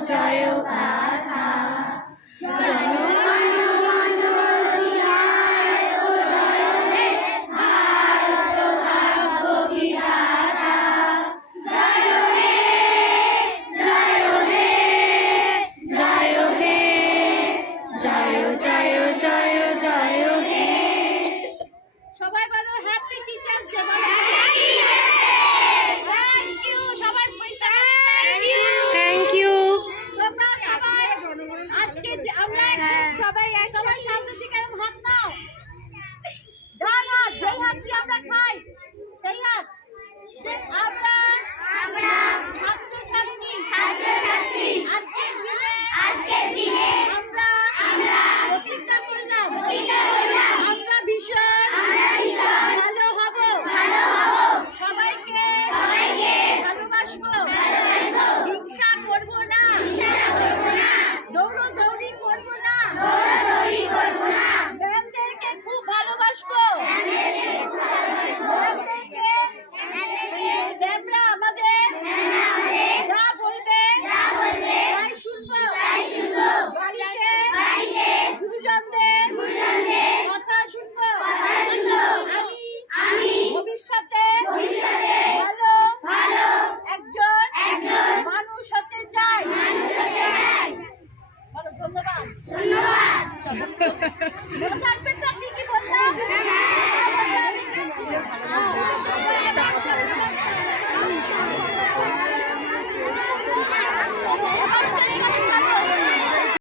গাথা জনগণ মন অধিনায় ও জয় হে ভারত ভাগ্য বিধাতা জয় হে জয় হে জয় হে জয় জয় জয় জয় হে সবাই বলো হ্যাপি টিচার্স ডে বলো থ্যাংক ইউ সবাই পয়সা থ্যাংক ইউ তোমরা সবাই আজকে আমরা সবাই একসাথে সামনে দিকে হাত নাও ডান হাত যেই হাত দিয়ে আমরা খাই সেই হাত আমরা ছাত্রছাত্রী আজকের দিনে আমরা প্রতিজ্ঞা করলাম আমরা ভীষণ ভালো হব সবাইকে ভালোবাসবো হিংসা করবো না দৌড়াদৌড়ি করবো না ম্যামদেরকে খুব ভালোবাসবো ম্যামরা আমাদের যা বলবে তাই শুনবো বাড়িতে গুরুজনদের কথা শুনবো আমি ভবিষ্যতে ভালো একজন মানুষ হতে চাই ধন্যবাদ